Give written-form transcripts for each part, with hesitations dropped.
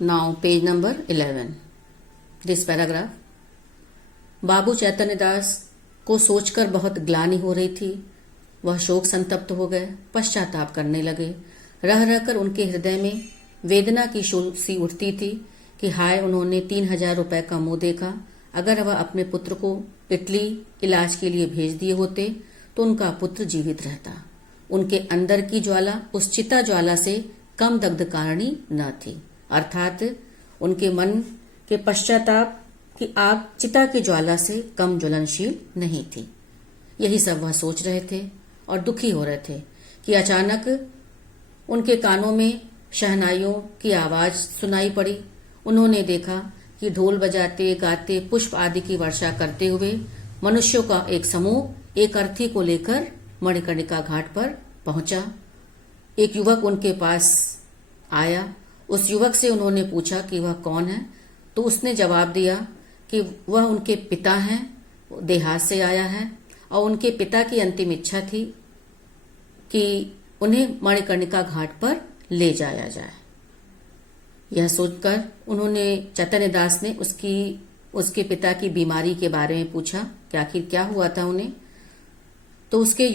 Now page number 11. This paragraph. बाबू चैतन्य दास को सोचकर बहुत ग्लानि हो रही थी। वह शोक संतप्त हो गए, पश्चाताप करने लगे। रह रहकर उनके हृदय में वेदना की शूल सी उठती थी कि हाय, उन्होंने 3,000 रुपए का मुंह देखा। अगर वह अपने पुत्र को इटली इलाज के लिए भेज दिए होते तो उनका पुत्र जीवित रहता। उनके अंदर की ज्वाला उस चिता ज्वाला से कम दग्धकारिणी न थी, अर्थात उनके मन के पश्चाताप की आग चिता की ज्वाला से कम ज्वलनशील नहीं थी। यही सब वह सोच रहे थे और दुखी हो रहे थे कि अचानक उनके कानों में शहनाइयों की आवाज सुनाई पड़ी। उन्होंने देखा कि ढोल बजाते गाते पुष्प आदि की वर्षा करते हुए मनुष्यों का एक समूह एक अर्थी को लेकर मणिकर्णिका घाट पर पहुंचा। एक युवक उनके पास आया। उस युवक से उन्होंने पूछा कि वह कौन है, तो उसने जवाब दिया कि वह उनके पिता हैं, देहात से आया है और उनके पिता की अंतिम इच्छा थी कि उन्हें मणिकर्णिका घाट पर ले जाया जाए। यह सोचकर उन्होंने चैतन्य दास ने उसके पिता की बीमारी के बारे में पूछा कि आखिर क्या हुआ था उन्हें। तो उसके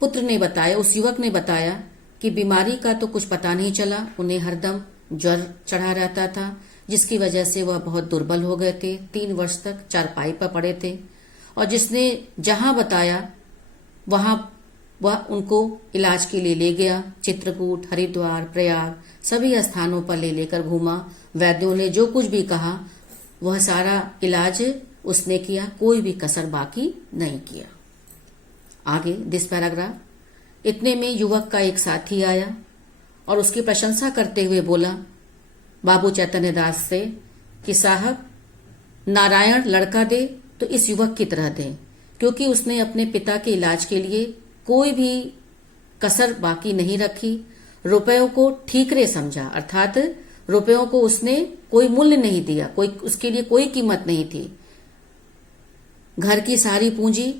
पुत्र ने बताया, उस युवक ने बताया कि बीमारी का तो कुछ पता नहीं चला। उन्हें हरदम ज्वर चढ़ा रहता था, जिसकी वजह से वह बहुत दुर्बल हो गए थे। 3 वर्ष तक चारपाई पर पड़े थे और जिसने जहां बताया वहां वह उनको इलाज के लिए ले गया। चित्रकूट, हरिद्वार, प्रयाग सभी स्थानों पर लेकर घूमा। वैद्यों ने जो कुछ भी कहा वह सारा इलाज उसने किया, कोई भी कसर बाकी नहीं किया। आगे दिस पैराग्राफ। इतने में युवक का एक साथी आया और उसकी प्रशंसा करते हुए बोला बाबू चैतन्य दास से कि साहब, नारायण लड़का दे तो इस युवक की तरह दे, क्योंकि उसने अपने पिता के इलाज के लिए कोई भी कसर बाकी नहीं रखी। रुपयों को ठीकरे समझा, अर्थात रुपयों को उसने कोई मूल्य नहीं दिया, कोई उसके लिए कोई कीमत नहीं थी। घर की सारी पूंजी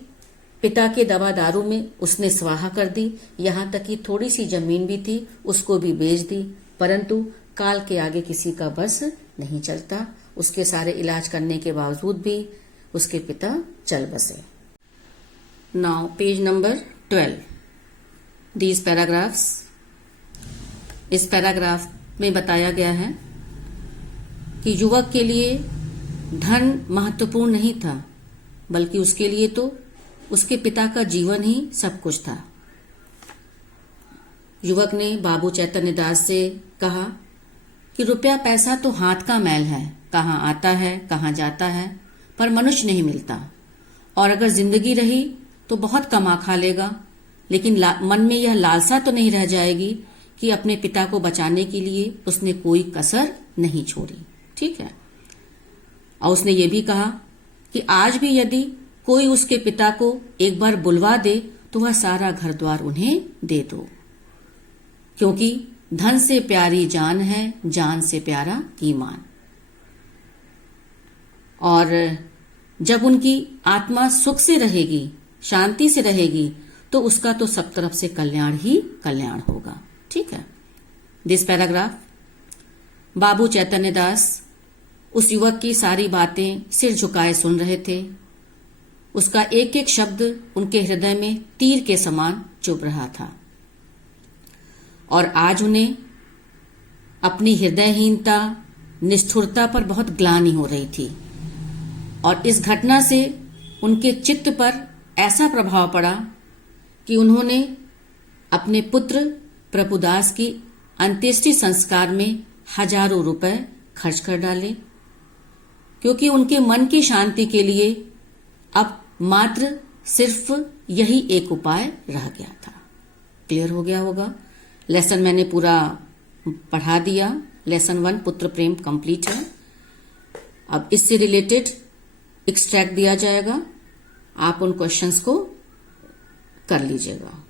पिता के दवा दारू में उसने स्वाहा कर दी। यहां तक कि थोड़ी सी जमीन भी थी उसको भी बेच दी, परंतु काल के आगे किसी का बस नहीं चलता। उसके सारे इलाज करने के बावजूद भी उसके पिता चल बसे। Now page number 12। These paragraphs. इस पैराग्राफ में बताया गया है कि युवक के लिए धन महत्वपूर्ण नहीं था, बल्कि उसके लिए तो उसके पिता का जीवन ही सब कुछ था। युवक ने बाबू चैतन्य दास से कहा कि रुपया पैसा तो हाथ का मैल है, कहाँ आता है कहाँ जाता है, पर मनुष्य नहीं मिलता। और अगर जिंदगी रही तो बहुत कमा खा लेगा, लेकिन मन में यह लालसा तो नहीं रह जाएगी कि अपने पिता को बचाने के लिए उसने कोई कसर नहीं छोड़ी। ठीक है। और उसने ये भी कहा कि आज भी यदि कोई उसके पिता को एक बार बुलवा दे तो वह सारा घर द्वार उन्हें दे दो, क्योंकि धन से प्यारी जान है, जान से प्यारा ईमान। और जब उनकी आत्मा सुख से रहेगी, शांति से रहेगी, तो उसका तो सब तरफ से कल्याण ही कल्याण होगा। ठीक है। This paragraph. बाबू चैतन्य दास उस युवक की सारी बातें सिर झुकाए सुन रहे थे। उसका एक एक शब्द उनके हृदय में तीर के समान चुभ रहा था और आज उन्हें अपनी हृदयहीनता, निष्ठुरता पर बहुत ग्लानि हो रही थी। और इस घटना से उनके चित्त पर ऐसा प्रभाव पड़ा कि उन्होंने अपने पुत्र प्रभुदास की अंत्येष्टि संस्कार में हजारों रुपए खर्च कर डाले, क्योंकि उनके मन की शांति के लिए अब मात्र सिर्फ यही एक उपाय रह गया था। क्लियर हो गया होगा। लेसन मैंने पूरा पढ़ा दिया। लेसन 1 पुत्र प्रेम कंप्लीट है। अब इससे रिलेटेड एक्सट्रैक्ट दिया जाएगा, आप उन क्वेश्चंस को कर लीजिएगा।